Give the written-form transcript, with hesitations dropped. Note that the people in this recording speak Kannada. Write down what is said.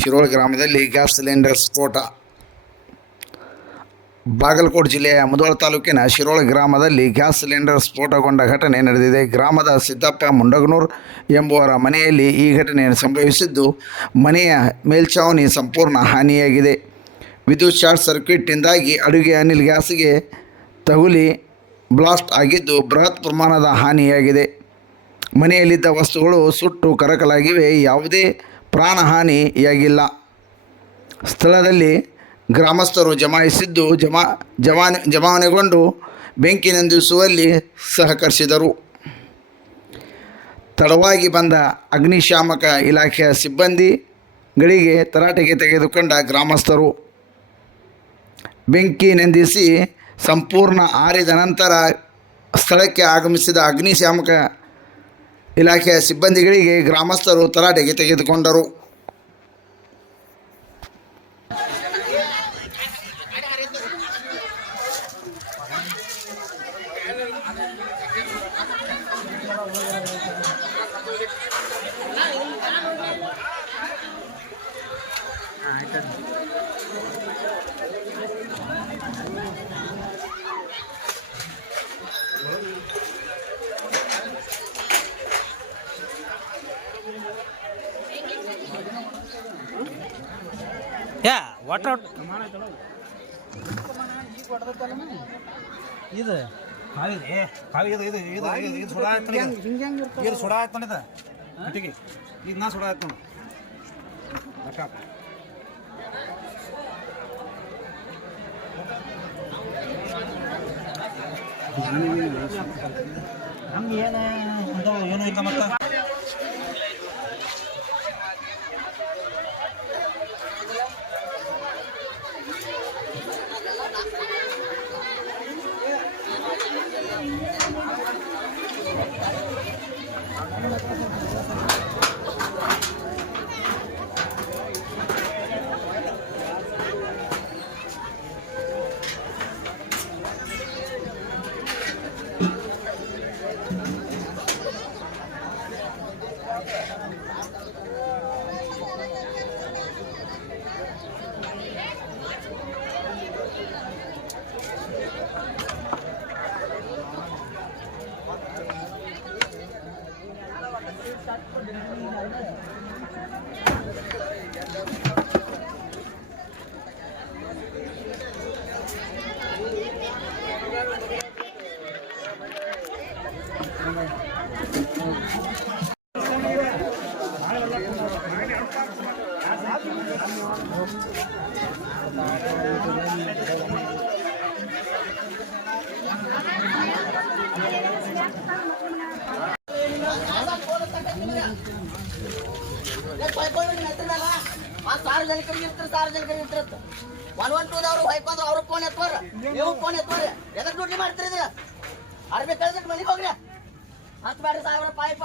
ಶಿರೋಳ ಗ್ರಾಮದಲ್ಲಿ ಗ್ಯಾಸ್ ಸಿಲಿಂಡರ್ ಸ್ಫೋಟ. ಬಾಗಲಕೋಟೆ ಜಿಲ್ಲೆಯ ಮುಧೋಳ ತಾಲೂಕಿನ ಶಿರೋಳ ಗ್ರಾಮದಲ್ಲಿ ಗ್ಯಾಸ್ ಸಿಲಿಂಡರ್ ಸ್ಫೋಟಗೊಂಡ ಘಟನೆ ನಡೆದಿದೆ. ಗ್ರಾಮದ ಸಿದ್ದಪ್ಪ ಮುಂಡಗನೂರು ಎಂಬುವರ ಮನೆಯಲ್ಲಿ ಈ ಘಟನೆ ಸಂಭವಿಸಿದ್ದು, ಮನೆಯ ಮೇಲ್ಛಾವಣಿ ಸಂಪೂರ್ಣ ಹಾನಿಯಾಗಿದೆ. ವಿದ್ಯುತ್ ಶಾರ್ಟ್ ಸರ್ಕ್ಯೂಟ್ನಿಂದಾಗಿ ಅಡುಗೆ ಅನಿಲ ಗ್ಯಾಸ್ಗೆ ತಗುಲಿ ಬ್ಲಾಸ್ಟ್ ಆಗಿದ್ದು, ಬೃಹತ್ ಪ್ರಮಾಣದ ಹಾನಿಯಾಗಿದೆ. ಮನೆಯಲ್ಲಿದ್ದ ವಸ್ತುಗಳು ಸುಟ್ಟು ಕರಕಲಾಗಿವೆ. ಯಾವುದೇ ಪ್ರಾಣಹಾನಿಯಾಗಿಲ್ಲ. ಸ್ಥಳದಲ್ಲಿ ಗ್ರಾಮಸ್ಥರು ಜಮಾಯಿಸಿದ್ದು ಜಮಾವಣೆಗೊಂಡು ಬೆಂಕಿ ನಂದಿಸುವಲ್ಲಿ ಸಹಕರಿಸಿದರು. ತಡವಾಗಿ ಬಂದ ಅಗ್ನಿಶಾಮಕ ಇಲಾಖೆಯ ಸಿಬ್ಬಂದಿಗಳಿಗೆ ತರಾಟೆಗೆ ತೆಗೆದುಕೊಂಡ ಗ್ರಾಮಸ್ಥರು ಬೆಂಕಿ ನಂದಿಸಿ ಸಂಪೂರ್ಣ ಆರಿದ ನಂತರ ಸ್ಥಳಕ್ಕೆ ಆಗಮಿಸಿದ ಅಗ್ನಿಶಾಮಕ ಇಲಾಖೆಯ ಸಿಬ್ಬಂದಿಗಳಿಗೆ ಗ್ರಾಮಸ್ಥರು ತರಾಟೆಗೆ ತೆಗೆದುಕೊಂಡರು. ವಾಟರ್ ಇದು ಕಾವಿ ಇದು ಇದು ಇದು ಇದು ಸುಡಾ ಆಯ್ತು. ಇದು ಸುಡಾ ಆಯ್ತು ನೋಡಿದ ಕಟ್ಟಿಗೆ ಈಗ ನಾ ಸುಡಾ ಆಯ್ತು ನೋಡಿ. ನಮ್ಗೆ ಏನು ಇಲ್ಲ ಮತ್ತೆ ಸಾರ್ವಜನಿಕರಿಗೆ 112 ಹೊಯ್ಕೊಂಡ್ರು ಅವ್ರು ಫೋನ್ ಎತ್ತೋರ, ನೀವು ಫೋನ್ ಎತ್ತೋರಿ. ಎದಕ್ಕೆ ಡ್ಯೂಟಿ ಮಾಡ್ತೀರಿ? ಅರ್ಬಿ ಕಳ್ದಿಟ್ಟು ಮನೆಗೆ ಹೋಗ್ರಿ. ಹತ್ತು ಬ್ಯಾಡ್ರಿ ಸಾವಿರ ಪಾಯ್ಪ